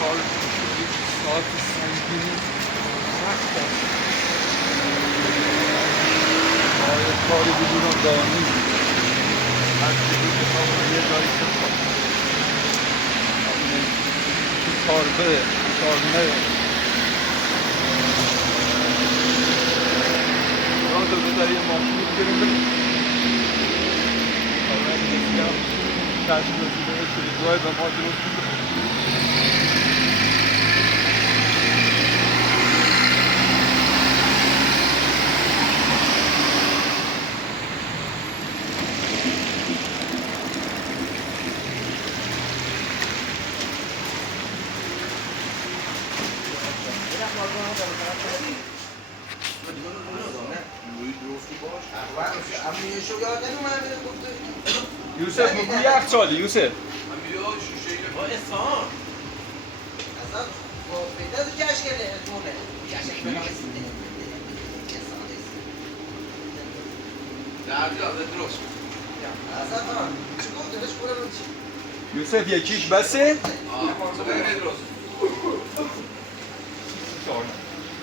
کار ساعت سنگینی سخت است. کاری بدون دانی هر چیزی که ما یه جایی که کارمه را دو بداری ماشین بریم کشف رسیده کلیدوهای به ما درست میده. یوسف بگو یخچالی یوسف یوسف یکیش بسه؟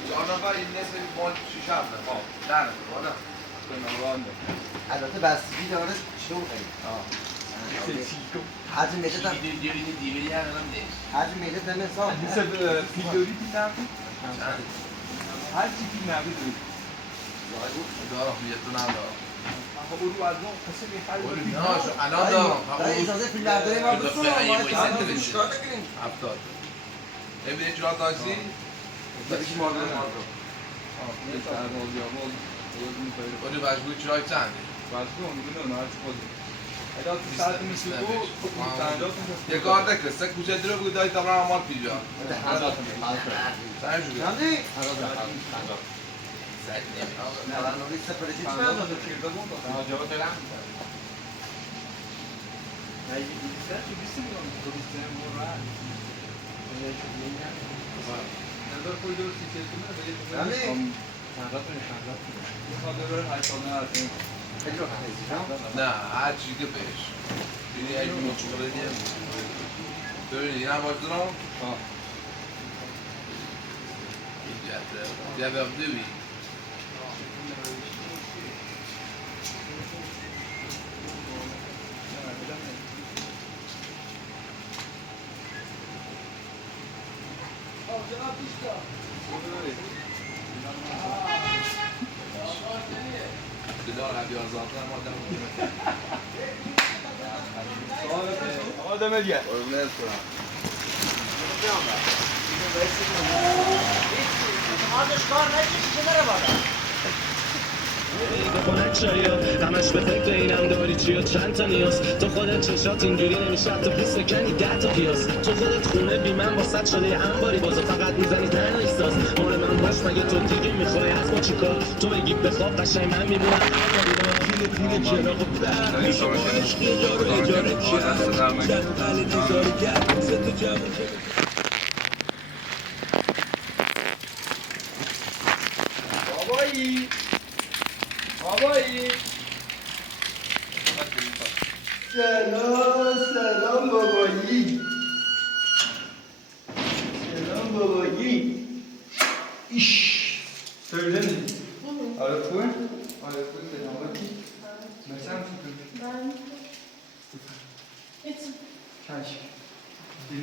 چهار نفر این نصف مال 6 7 نفر نه البته بستگی داره شروع کنیم حجم میده تا حجم میده تا مثال یوسف پیلوری نبی؟ هر چی پیل نبی دوید دارم بیتون هم دارم خب او رو از ما قصه میخرید نه الان دارم اجازه فیل برداری ما بسون چیکار نکنیم 70 ببینید چرا داشتی؟ یکی ماردون خودی مجبوری چرای چنده؟ مجبور میدونه نه از خودی ادا تو ساعت میشه یه کار نکن سه کوچه درو بود دایی تمام آمار پیجا سعی شده نمی؟ سعی نمی نورانوری سپرشی چی هم؟ جواب دلم نه یه بیسته چی بیسته میگم تو بیسته مرد نظر کوی درستی چیزونه بگید نمی؟ میخواد ببره 80 هستیم خیلی رو خیلی نه هر چی که بهش بینی اگه مچوره دیم ببینید این هم باش دارم این جده جده دوی دلار هم بیازارتر ما دارم آدم دیگه قربونت کنم آدش کار نشید که بره بالا خودت چایی همش به فکر اینم داری چیا چند تا نیاز تو خودت چشات اینجوری نمیشه حتی پوست کنی 10 تا قیاس تو خودت خونه بی من واسط شده یه انباری بازو فقط میزنی تن و احساس مال من باش مگه تو دیگه میخوای از ما چیکار تو بگی بخواب قشنگ من میمونم پیل چراغ برق میشه عشق اجاره کرد علی دیزاری کرد تو جمع بابایی بابایی سلام بابایی سلام بابایی ایش söyle mi? Arapın? Arapın selamati. Mesela Ben hiç kaç.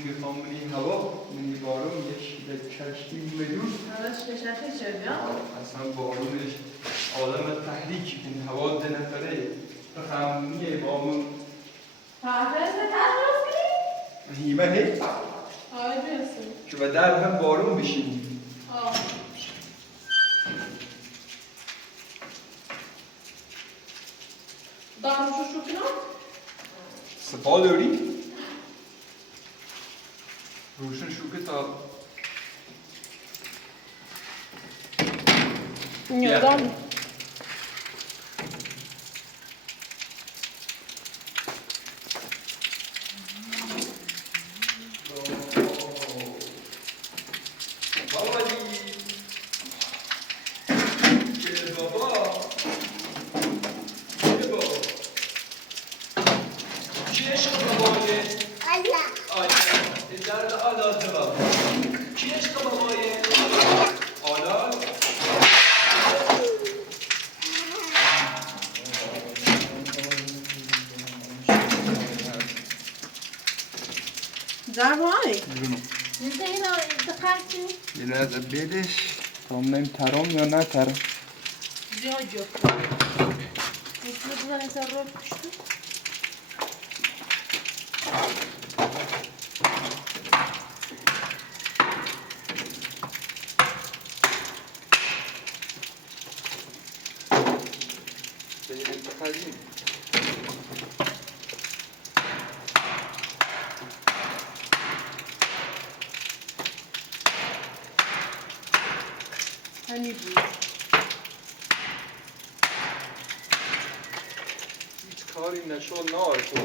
میخوام این هوا منی بارون یک کشتی میدون araç geçerken söylüyor. اصلا بارونش عالم تحریکی که هوا ده نفره فهمیه با من Kahvesi kalmaz ki. هیمه هی Hayır diyorsun. که و در هم بارون بشینیم Aa. Daha şu falan. سپا داری؟ روشن شو که تا Neden? درد آلا جواب جونو اینجا اینا دخلتی یه لحظه بدش تا هم ترام یا نه ترام زیاد جفت مثل بزنی سر رو پشتو هنی بود هیچ کاری نشد نار کن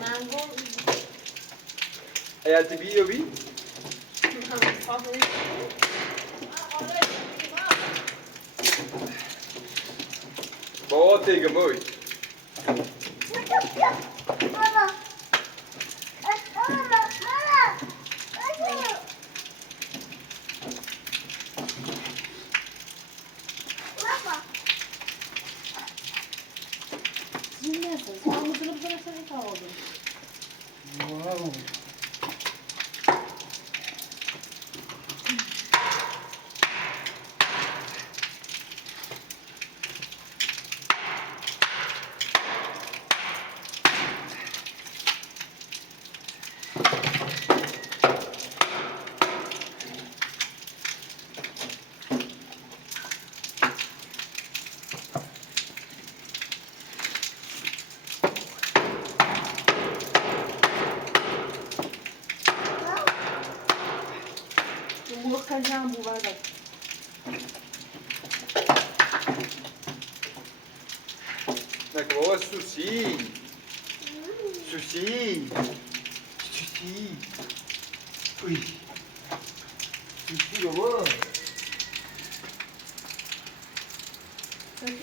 من گم ایالتی بی یا بی؟ همون خواهی بابا تیگه موی زین نسل من میتونه بزنم سر این تاوازو واو برو خیلی هم بو بردار نکه بابا سوسی سوسی سوسی اوی سوسی بابا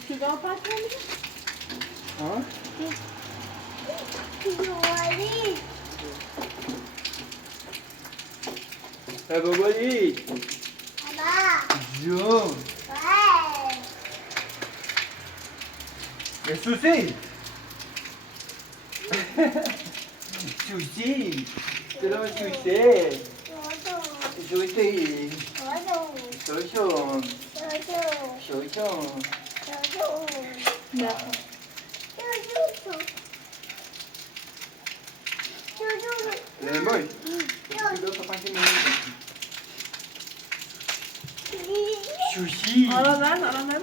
تو گاه پس نمیده ها؟ بابایی جون یه سوسی سوسی سلام سوسی سوسی شوشون شوشون نه لیموی سوسی آرام برد آرام برد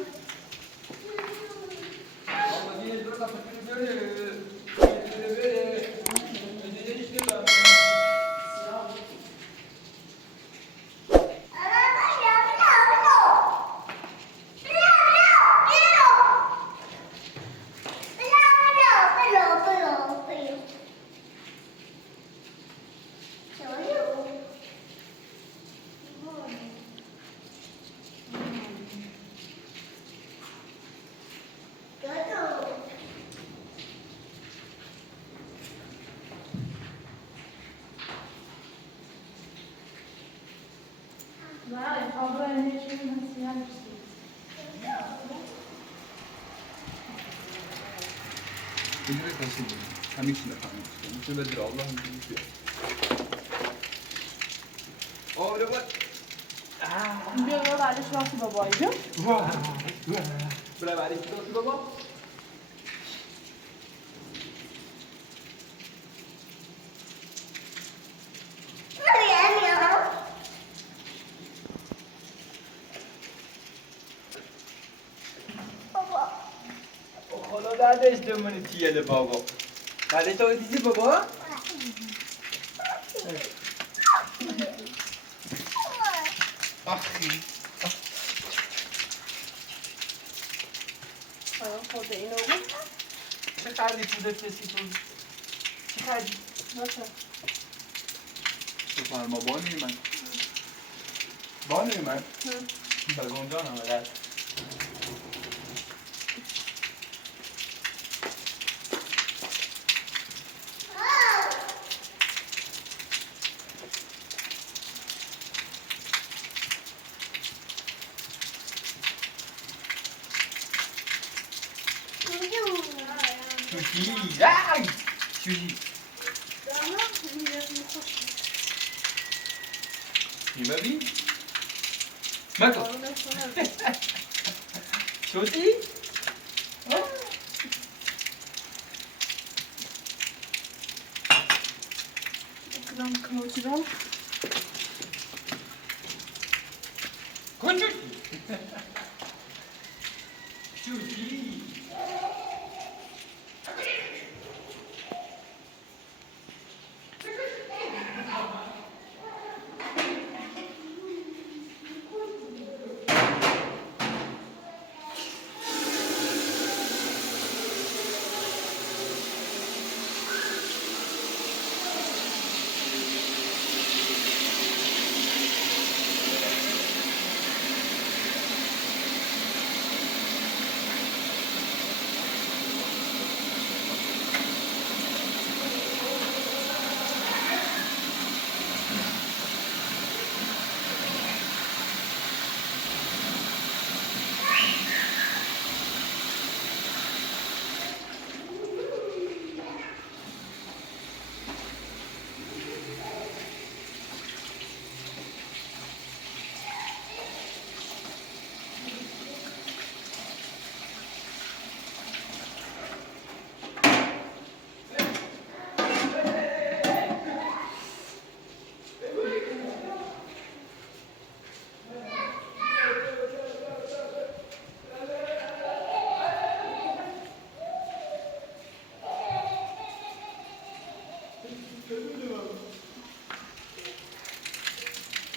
نه خواب رو نشون مسیح هستی اینجوری کسی بود همین چی نفهمید میشه بدر الله میشه آره بود بیا برو بعدش وقتی بابایی بیا برای بعدی چی داشتی بابا؟ خدا دردش دمونی تیل بابا دردش تو دیدی بابا؟ آخی خورده اینو بود چه خردی تو دفتی تو؟ چه خردی؟ باشه بفرما بانوی من بانوی من بگم جان آمده سوشی آی سوشی ببین مکن شدی؟ Kram kıvırcıram. کجوشی؟ شدی؟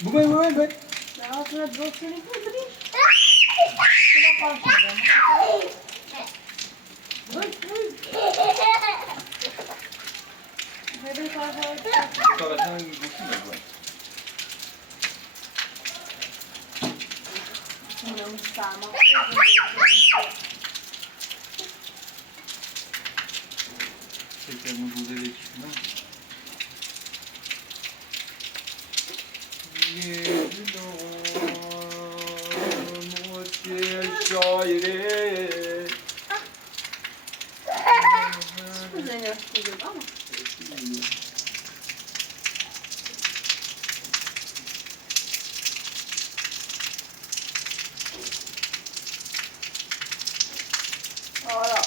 بگوی Ya şuna drop seni kıvırayım. Şuna fark edeyim. Bebek fark edeyim. طبعا گفتیم بگوی Bunu sarmak. شکرمون روزه بکشیم یه موتی شایره Güzel yapıyor ama. Ora.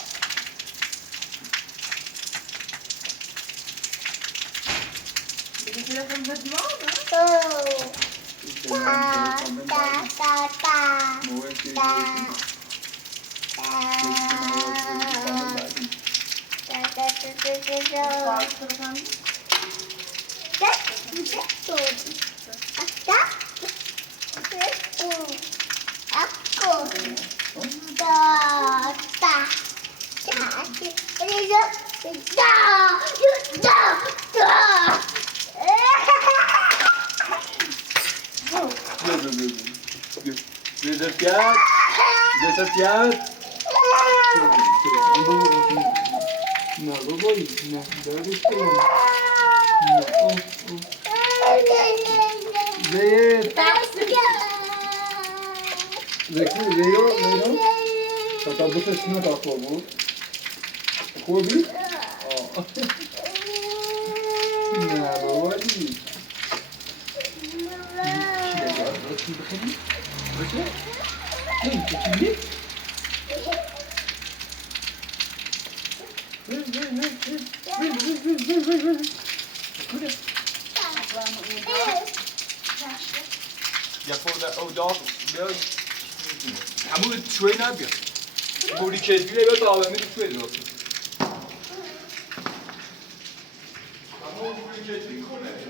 Bir telefonda var mı? Farklı efendim. Desafiar desafiar no lo voy no dale esto no Ver Leo Tata bu sesine bak bu خوبی؟ نه بابا چی درستی بخونی؟ باشه؟ این چی؟ یا خورده او داغ بیای همون توی نبیا بوری کشیده بیا تا آبمی توی درستی همون بوری کشیده کنه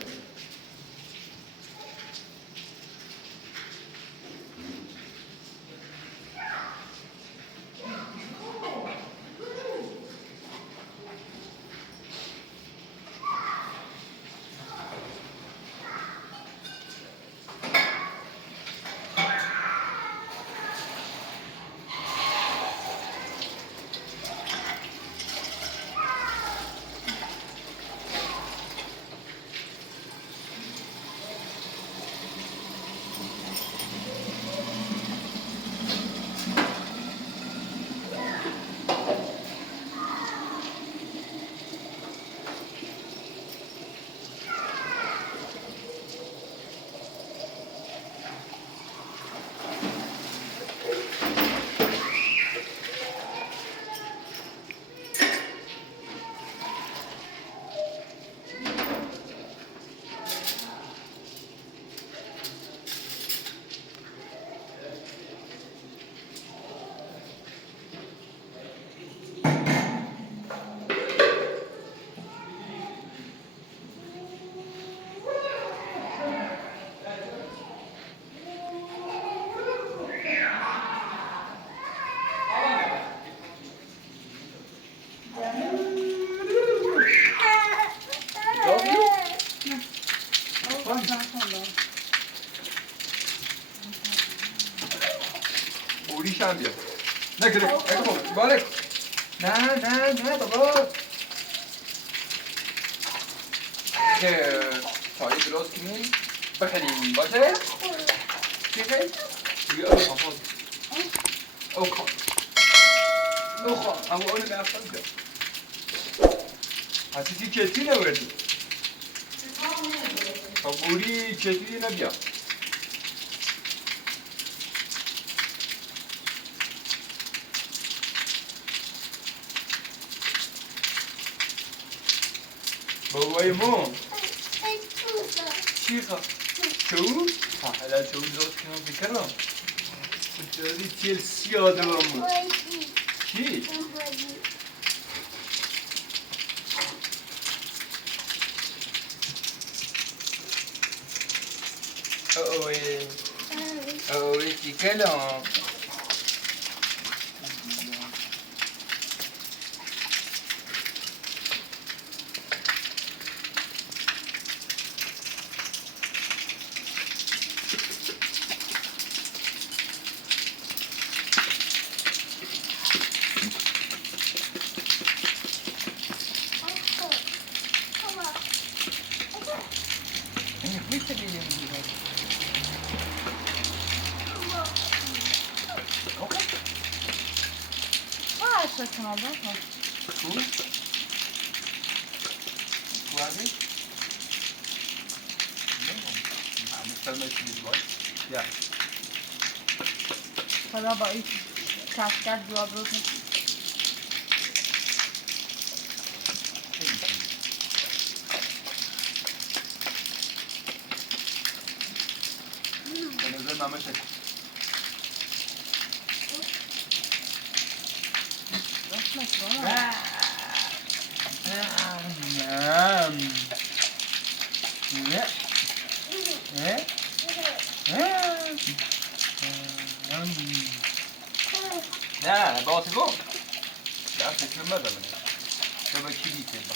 بوریش هم بیا نکن بالک نه بابا که تایی درست کنیم بخریم باشه چی خیلی؟ بیا او خان اما اونو نفتن بیا حتی کتی نوردی تا بوری کتی نبیا بابای مو چی خواه؟ چو؟ حالا چو درست کنم بکرم داری تیل سیاده بامو چی؟ اوه چی کلام Şaşın aldın mı? Cool. Quasi. Ja. Para ba ilk kasker duvarda به نظر نمشه نه باید گفت در فکر مدام نه با کلیته با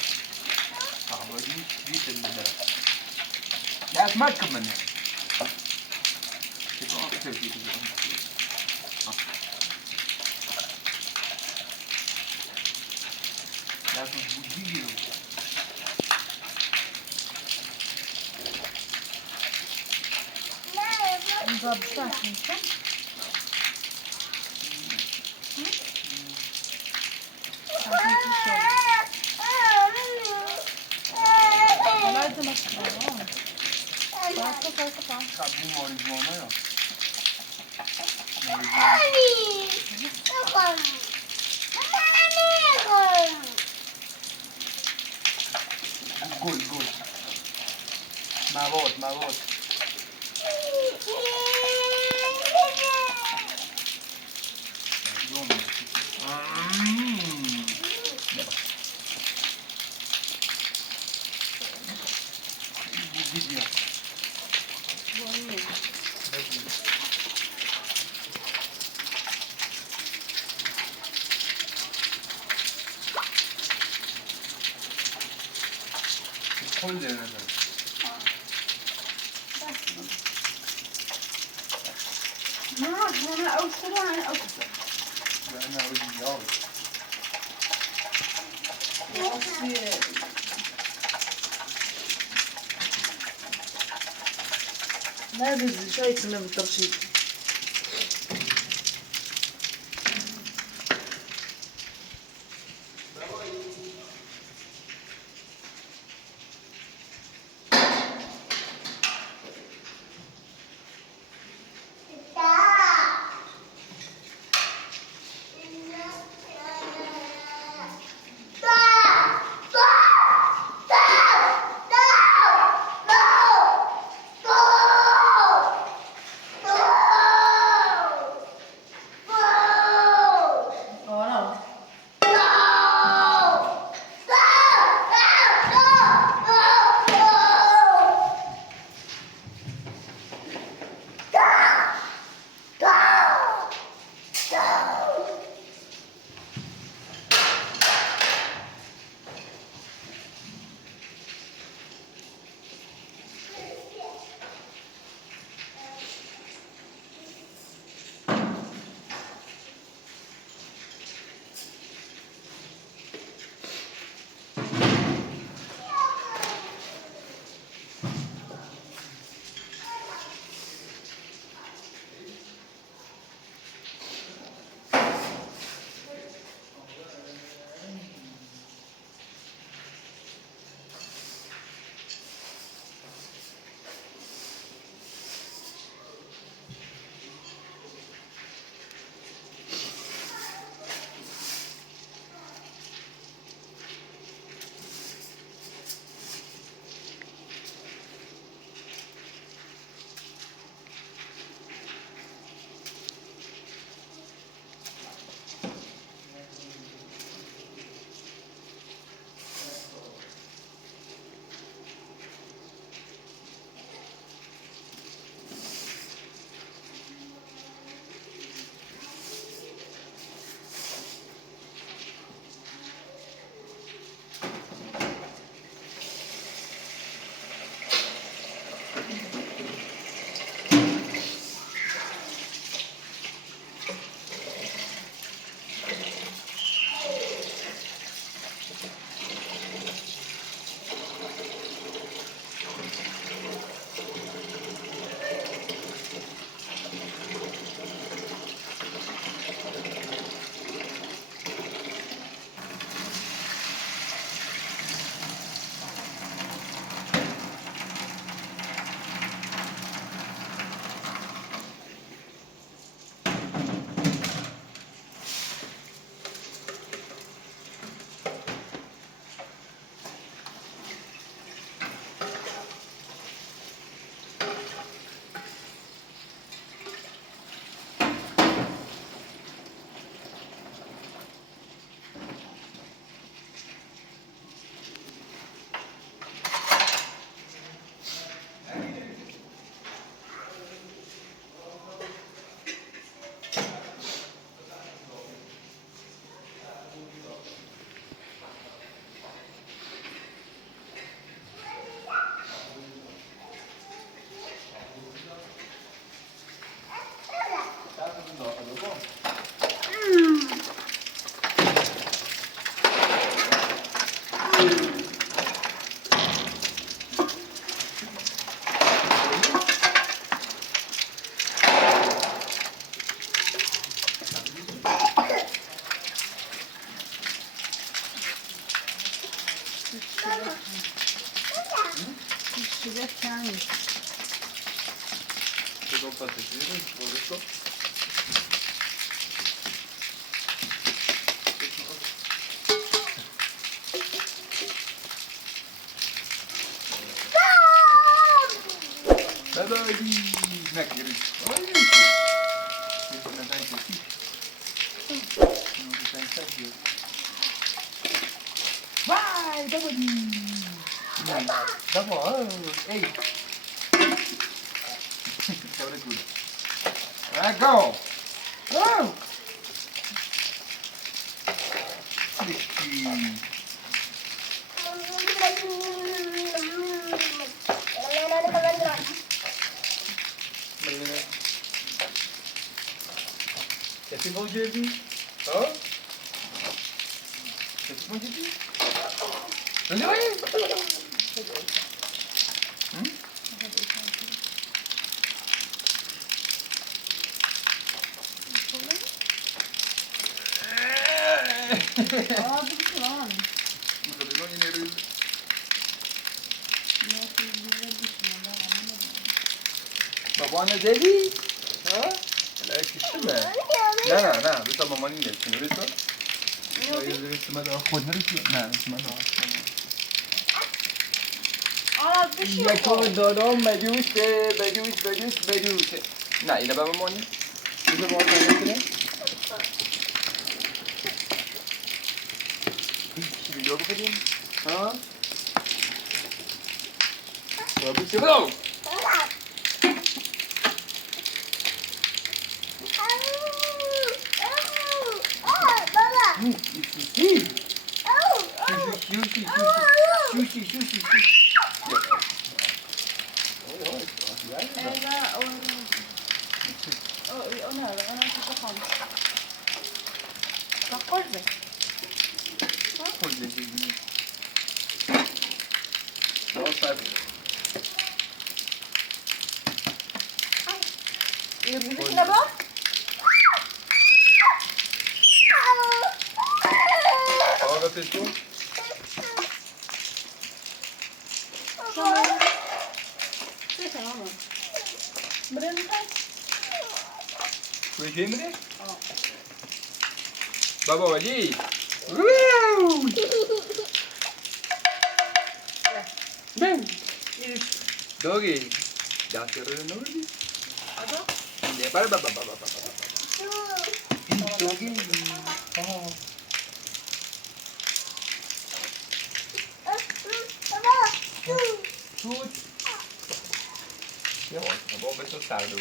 تعبادی کلیته میداره دست مکم منه تکان ترکیه دست بودی رو اینجا بیشتر میشه قبول ماریجوانا یا گل مواد کل در نظر نه او شروع او نه او دیگه لا بيزي شوية من الترشيد دو پاتشی رو ببری نگیری وای ببری بابا ای Sobre tudo. Let go! Oh! Qu'est-ce que j'ai dit? Oh? Qu'est-ce que j'ai dit? Aa bu kim lan? بابا نداری؟ ها؟ لا کشمه. نه بذار مامانی نکنه بذار. خود نرسیم. نه Aa bir şey yok. یکم دادم بدوش. نه اینو به مامانی. بذار باید نکنه. چی ویدیو بکنیم؟ ها؟ بابا چی برو؟ Sushi. Eva o nerede? Ona çok kalmış. Bak koydu. Birbirine bak. Ağla pesto. Şöyle. Neyse ama. Brenda. Koyayım mı? Aa. Baba Ali. Ben. Doggy. Daqui era não vi. Ado. Ne baba. Doggy. Oh. Tut. Ja, baba beto sardo.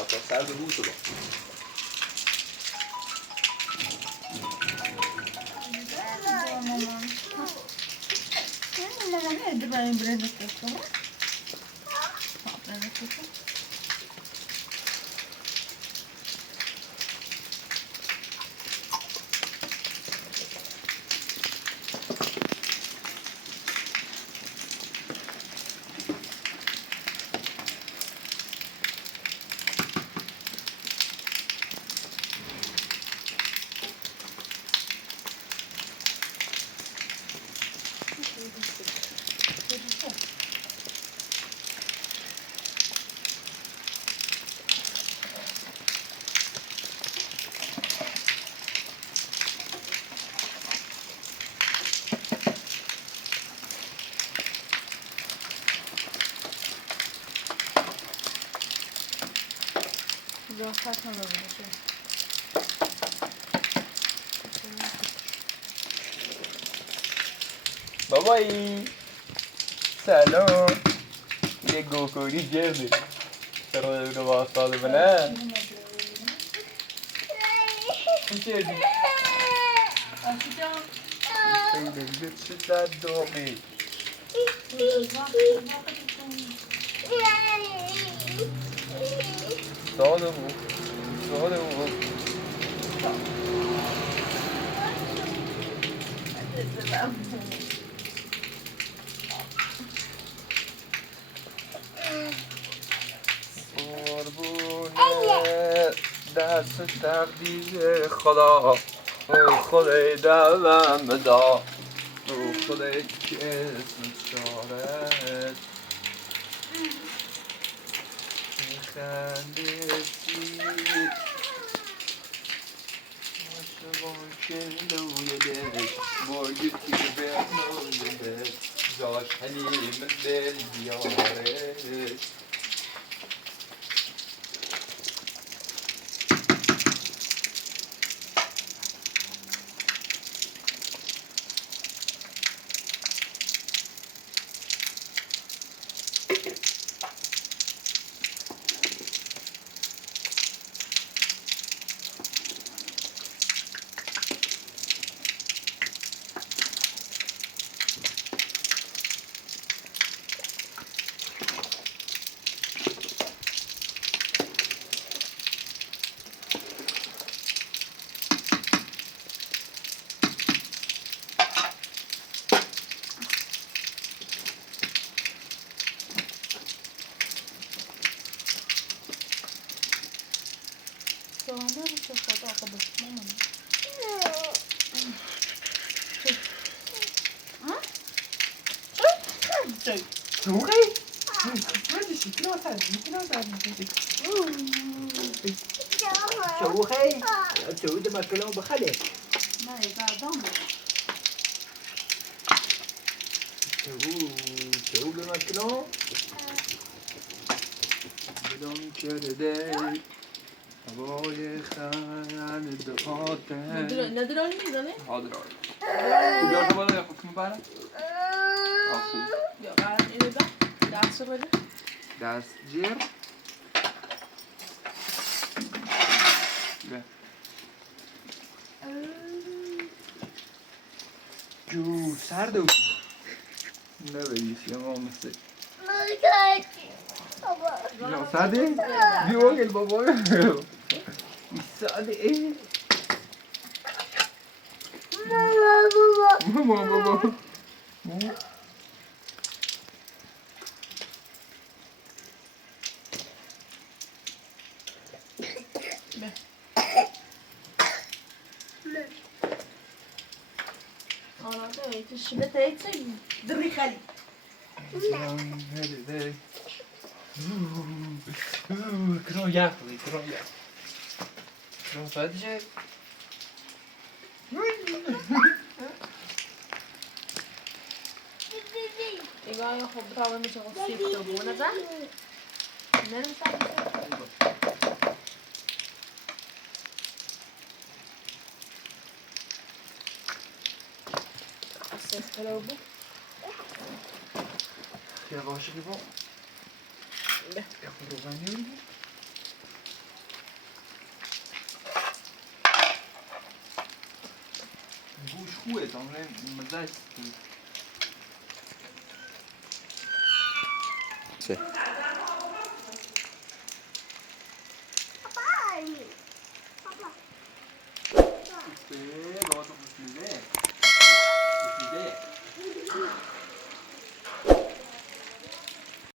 Ata sardo buto ba. Nerede benim Brenda Pesto? Brenda Pesto. Biraz saçma böyle şey. بابایی سلام یه گوکوری جرده چرا رو واسطه بنه چی کردی؟ Açacağım. خیلی چه داغی ساده بود قربونه دست تقدیر خدا خدای دوام بدا خدای که اسم شارت خندسی عاشقان شلوی دل بردی تیر به نوی دل جاش حلیم دل بیاره سوانده بشه خدا خودش نمونه Słuchaj! Chodź się, krosać, Słuchaj! Co idę ma kolą bachale? نه زردان Co idę ma kolą? بدون کرده هوای خند خاطر ندرانی میزنه؟ حاضر آره بیار بالا یا خودتون ببرم خوب یا برم اینو دا دست رو بده دست جیر بیا جو سرده بود نه بگیش یا ما مثل یا سرده؟ بیا گل بابا سرده ای ماما بابا Ona da öyle şimdi teyze drikali. Kroja, kroja. No sadece نگاه خب تا میشه سیب تو بونه زن نرم سیب کلو بو yavaş gibi ol. Yapıyorum. گوش خوبه تامره مزه است چه؟